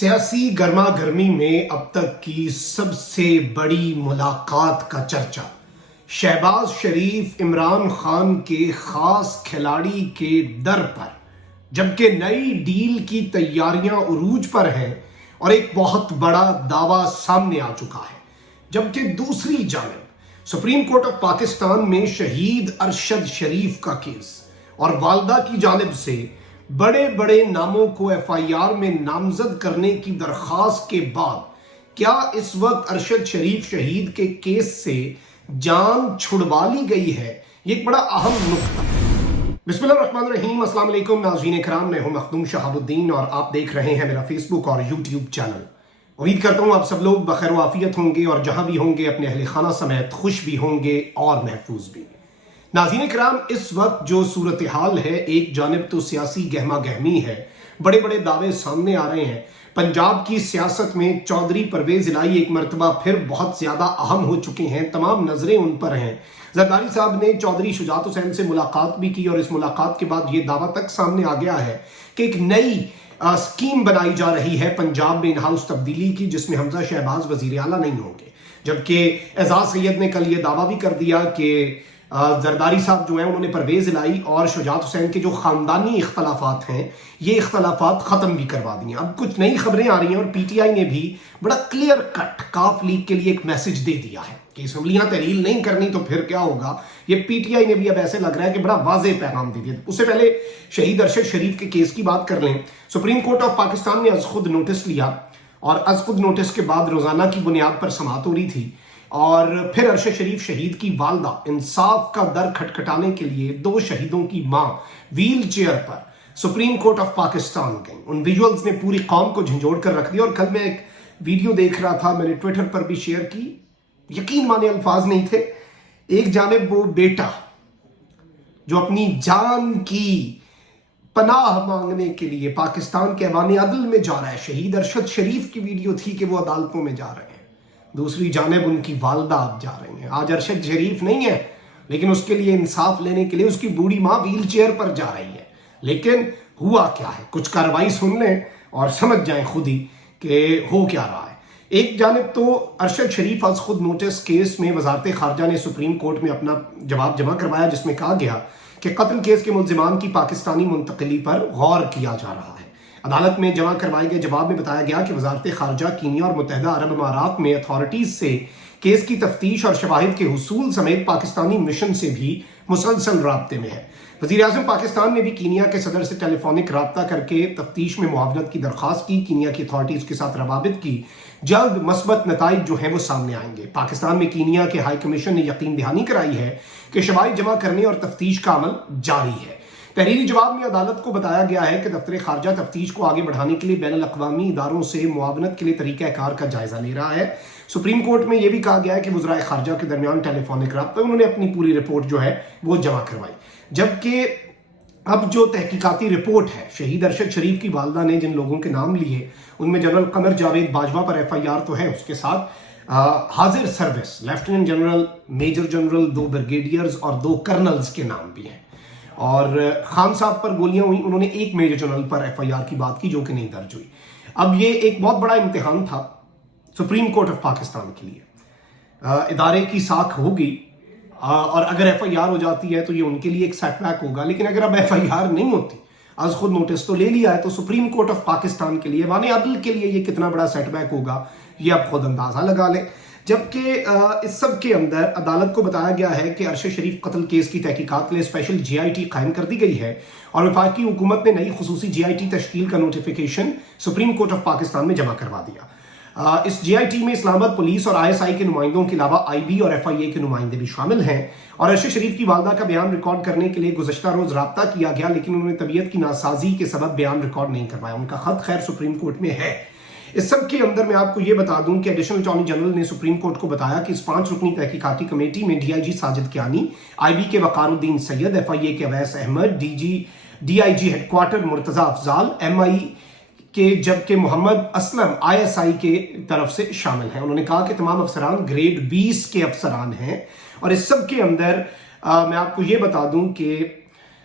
سیاسی گرما گرمی میں اب تک کی سب سے بڑی ملاقات کا چرچا شہباز شریف عمران خان کے خاص کھلاڑی کے در پر، جبکہ نئی ڈیل کی تیاریاں عروج پر ہیں اور ایک بہت بڑا دعویٰ سامنے آ چکا ہے، جبکہ دوسری جانب سپریم کورٹ آف پاکستان میں شہید ارشد شریف کا کیس اور والدہ کی جانب سے بڑے بڑے ناموں کو ایف آئی آر میں نامزد کرنے کی درخواست کے بعد کیا اس وقت ارشد شریف شہید کے کیس سے جان چھڑوا لی گئی ہے؟ یہ ایک بڑا اہم نقطہ۔ بسم اللہ الرحمن الرحیم، السلام علیکم ناظرین کرام، میں ہوں مخدوم شہاب الدین اور آپ دیکھ رہے ہیں میرا فیس بک اور یوٹیوب چینل۔ امید کرتا ہوں آپ سب لوگ بخیر و عافیت ہوں گے اور جہاں بھی ہوں گے اپنے اہل خانہ سمیت خوش بھی ہوں گے اور محفوظ بھی۔ ناظرین کرام، اس وقت جو صورتحال ہے، ایک جانب تو سیاسی گہما گہمی ہے، بڑے بڑے دعوے سامنے آ رہے ہیں۔ پنجاب کی سیاست میں چودھری پرویز الہی ایک مرتبہ پھر بہت زیادہ اہم ہو چکے ہیں، تمام نظریں ان پر ہیں۔ زرداری صاحب نے چودھری شجاعت حسین سے ملاقات بھی کی اور اس ملاقات کے بعد یہ دعویٰ تک سامنے آ گیا ہے کہ ایک نئی اسکیم بنائی جا رہی ہے پنجاب میں ان ہاؤس تبدیلی کی، جس میں حمزہ شہباز وزیر اعلیٰ نہیں ہوں گے، جبکہ اعزاز سید نے کل یہ دعویٰ بھی کر دیا کہ زرداری صاحب جو ہیں انہوں نے پرویز الہی اور شجاعت حسین کے جو خاندانی اختلافات ہیں یہ اختلافات ختم بھی کروا دیے۔ اب کچھ نئی خبریں آ رہی ہیں اور پی ٹی آئی نے بھی بڑا کلیئر کٹ کاف لیگ کے لیے ایک میسج دے دیا ہے کہ اسمبلیاں تحلیل نہیں کرنی تو پھر کیا ہوگا۔ یہ پی ٹی آئی نے بھی اب ایسے لگ رہا ہے کہ بڑا واضح پیغام دے دیا۔ اس سے پہلے شہید ارشد شریف کے کیس کی بات کر لیں۔ سپریم کورٹ آف پاکستان نے از خود نوٹس لیا اور از خود نوٹس کے بعد روزانہ کی بنیاد پر سماعت ہو رہی تھی، اور پھر ارشد شریف شہید کی والدہ انصاف کا در کھٹکھٹانے کے لیے دو شہیدوں کی ماں wheel chair per supreme court of Pakistan گئیں۔ ان ویژولز نے پوری قوم کو جھنجھوڑ کر رکھ دیا، اور کل میں ایک ویڈیو دیکھ رہا تھا، میں نے ٹویٹر پر بھی شیئر کی، یقین مانے الفاظ نہیں تھے۔ ایک جانب وہ بیٹا جو اپنی جان کی پناہ مانگنے کے لیے پاکستان کے ایوان عدل میں جا رہا ہے، شہید ارشد شریف کی ویڈیو تھی کہ وہ عدالتوں میں جا رہے ہیں، دوسری جانب ان کی والدہ اب جا رہی ہیں۔ آج ارشد شریف نہیں ہے، لیکن اس کے لیے انصاف لینے کے لیے اس کی بوڑھی ماں ویل چیئر پر جا رہی ہے۔ لیکن ہوا کیا ہے، کچھ کارروائی سن لیں اور سمجھ جائیں خود ہی کہ ہو کیا رہا ہے۔ ایک جانب تو ارشد شریف از خود نوٹس کیس میں وزارت خارجہ نے سپریم کورٹ میں اپنا جواب جمع کروایا، جس میں کہا گیا کہ قتل کیس کے ملزمان کی پاکستانی منتقلی پر غور کیا جا رہا ہے۔ عدالت میں جمع کروائے گئے جواب میں بتایا گیا کہ وزارت خارجہ کینیا اور متحدہ عرب امارات میں اتھارٹیز سے کیس کی تفتیش اور شواہد کے حصول سمیت پاکستانی مشن سے بھی مسلسل رابطے میں ہے۔ وزیر اعظم پاکستان نے بھی کینیا کے صدر سے ٹیلی فونک رابطہ کر کے تفتیش میں معاونت کی درخواست کی۔ کینیا کی اتھارٹیز کے ساتھ روابط کی جلد مثبت نتائج جو ہیں وہ سامنے آئیں گے۔ پاکستان میں کینیا کے ہائی کمیشن نے یقین دہانی کرائی ہے کہ شواہد جمع کرنے اور تفتیش کا عمل جاری ہے۔ تحریری جواب میں عدالت کو بتایا گیا ہے کہ دفتر خارجہ تفتیش کو آگے بڑھانے کے لیے بین الاقوامی اداروں سے معاونت کے لیے طریقہ کار کا جائزہ لے رہا ہے۔ سپریم کورٹ میں یہ بھی کہا گیا ہے کہ وزرائے خارجہ کے درمیان ٹیلی فونک رابطہ، انہوں نے اپنی پوری رپورٹ جو ہے وہ جمع کروائی، جبکہ اب جو تحقیقاتی رپورٹ ہے شہید ارشد شریف کی والدہ نے جن لوگوں کے نام لیے ان میں جنرل قمر جاوید باجوہ پر ایف آئی آر تو ہے، اس کے ساتھ حاضر service lieutenant general, major general, 2 brigadiers اور 2 کرنلز کے نام بھی ہیں، اور خان صاحب پر گولیاں ہوئیں، انہوں نے 1 میجر جنرل پر ایف آئی آر کی بات کی جو کہ نہیں درج ہوئی۔ اب یہ ایک بہت بڑا امتحان تھا سپریم کورٹ آف پاکستان کے لیے۔ ادارے کی ساکھ ہوگی اور اگر ایف آئی آر ہو جاتی ہے تو یہ ان کے لیے ایک سیٹ بیک ہوگا، لیکن اگر اب ایف آئی آر نہیں ہوتی، از خود نوٹس تو لے لیا ہے، تو سپریم کورٹ آف پاکستان کے لیے، ایوان عدل کے لیے یہ کتنا بڑا سیٹ بیک ہوگا یہ آپ خود اندازہ لگا لیں۔ جبکہ اس سب کے اندر عدالت کو بتایا گیا ہے کہ ارشد شریف قتل کیس کی تحقیقات کے لیے اسپیشل جی آئی ٹی قائم کر دی گئی ہے، اور وفاقی حکومت نے نئی خصوصی جی آئی ٹی تشکیل کا notification supreme court of Pakistan میں جمع کروا دیا۔ اس جی آئی ٹی میں اسلام آباد پولیس اور آئی ایس آئی کے نمائندوں کے علاوہ آئی بی اور ایف آئی اے کے نمائندے بھی شامل ہیں، اور ارشد شریف کی والدہ کا بیان ریکارڈ کرنے کے لیے گزشتہ روز رابطہ کیا گیا، لیکن انہوں نے طبیعت کی ناسازی کے سبب بیان ریکارڈ نہیں کروایا۔ ان کا خط خیر سپریم کورٹ میں ہے۔ اس سب کے اندر میں آپ کو یہ بتا دوں کہ ایڈیشنل اٹارنی جنرل نے سپریم کورٹ کو بتایا کہ اس 5 رکنی تحقیقاتی کمیٹی میں D I G Sajid Kayani, I B کے Waqar Uddin Syed, F I A کے Awais Ahmed, D I G headquarter Murtaza Afzal, M I کے جبکہ محمد اسلم آئی ایس آئی کے طرف سے شامل ہیں۔ انہوں نے کہا کہ تمام افسران گریڈ 20 کے افسران ہیں، اور اس سب کے اندر میں آپ کو یہ بتا دوں کہ